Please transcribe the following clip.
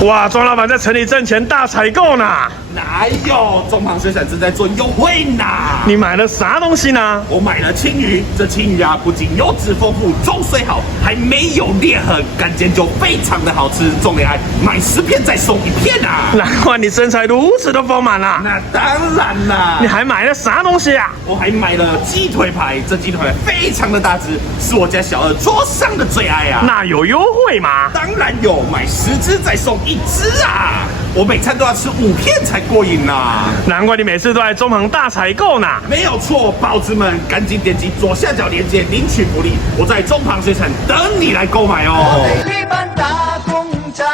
哇，庄老板在城里挣钱大采购呢。哪有？中航水产正在做优惠呢。你买了啥东西呢？我买了青鱼，这青鱼啊，不仅油脂丰富、装水好，还没有裂痕，干煎就非常的好吃。重点还买10片再送1片啊！难怪你身材如此的丰满啊！那当然啦。你还买了啥东西啊？我还买了鸡腿排，这鸡腿排非常的大只，是我家小二桌上的最爱啊！那有优惠吗？当然有，买10只再送1只啊！我每餐都要吃5片才过瘾呐！难怪你每次都在中航大采购呢。没有错，宝子们赶紧点击左下角链接领取福利，我在中航水产等你来购买哦。我哋呢班打工仔。